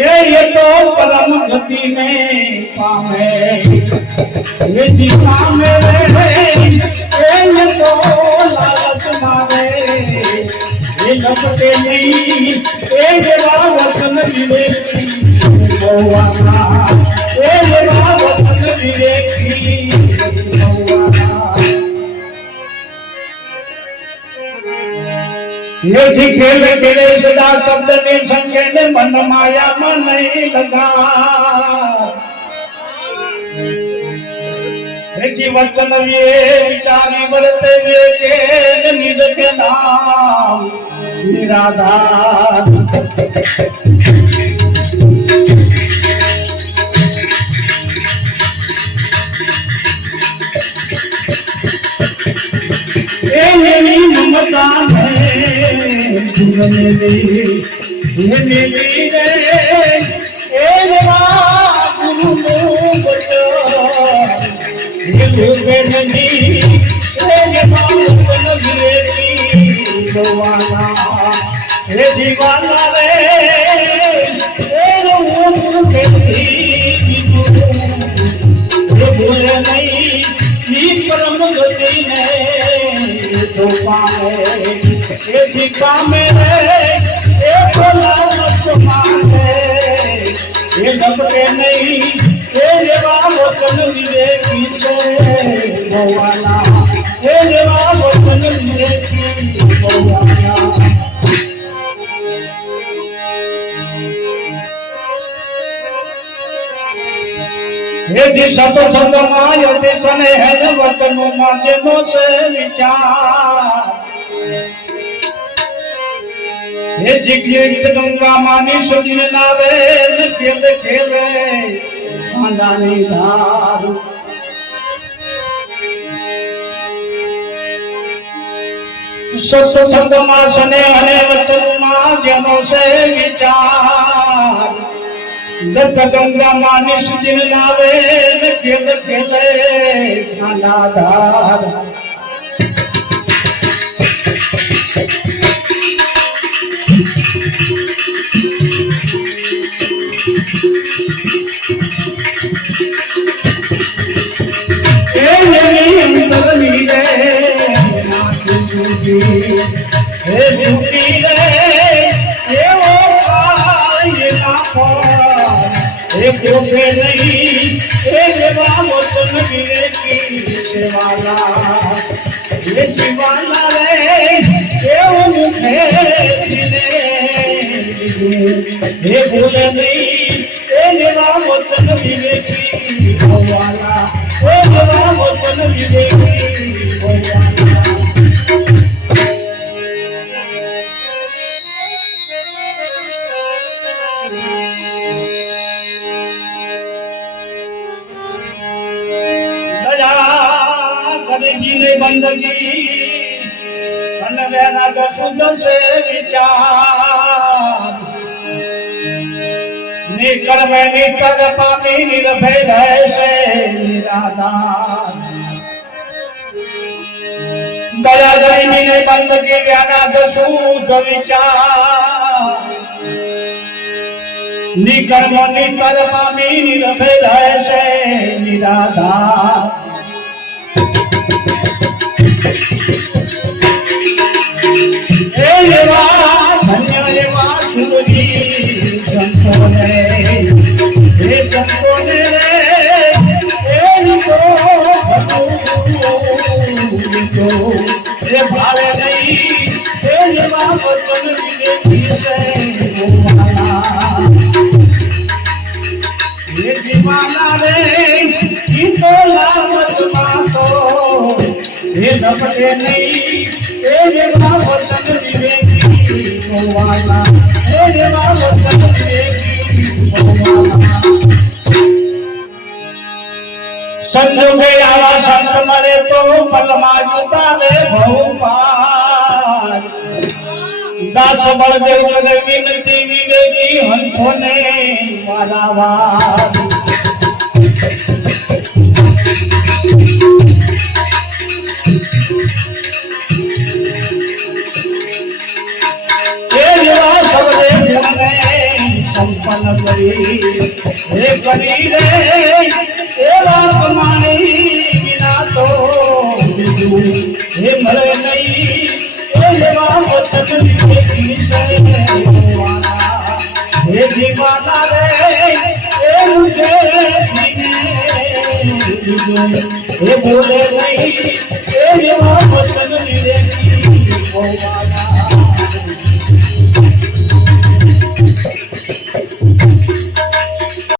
ये तो परम गति में पामे ये जीवा में रहे ये तो लालच मारे ये लपटे नहीं ये जवा वचन विवेकी भगवाना ये जवा वचन विवेकी ये जी खेल खेले सदा शब्द ने संगे ने मन माया में नहीं लगा ये जी वचन ये विचारी बरते वे के निज के नाम निराधार ये ममता दीवाना भूल नहीं परम गति में तो पाए ये दिखा मेरे एक लालच मारे ये लपटे नहीं ये देवा वचन विवेकी से भगवाना ये देवा वचन विवेकी भगवाना ये जी सत सत माय दिशने है वचनों माध्यमों से विचार ये जी गीत गंगा मानी सुन नावे खेल खेले खानदानी धार सत सत मासने हरे वचनों माध्यमों से विचार दत्त गंगा मानिश जिन लावे खेल खेले खानाधार नहीं वचन विवेकी वाला ये दीवाना रे ये भूल नहीं ये वचन विवेकी वाला वचन विवेकी वाला ने बंदगी अनवेरा का सुंदर से विचार निकल में निकल पानी निरभेद से निराधार दया दई ने बंदगी ज्ञाना का शुद्ध विचार निकल में निकल पानी निरभेद से निराधार धन्यवा सूरी संतो ने भावे नहीं वचन विवेकी से ये दीवाना रे तो लालच मातो ये लपटे नहीं ये वचन विवेकी भगवाना ये वचन विवेकी भगवाना संजोगे आवा संत मरे तो पलमा जुता ले भगवान दास बलदेव जग विनती विवेकी हंसो ने वारावार ये जवा सबले जने પણ કરી હે કરી રે એવા કમાણી વિના તો બીજું હે મળે નહીં એવા વચન હે દીવાના રે એવું છે હે બોલે નહીં એવા વચન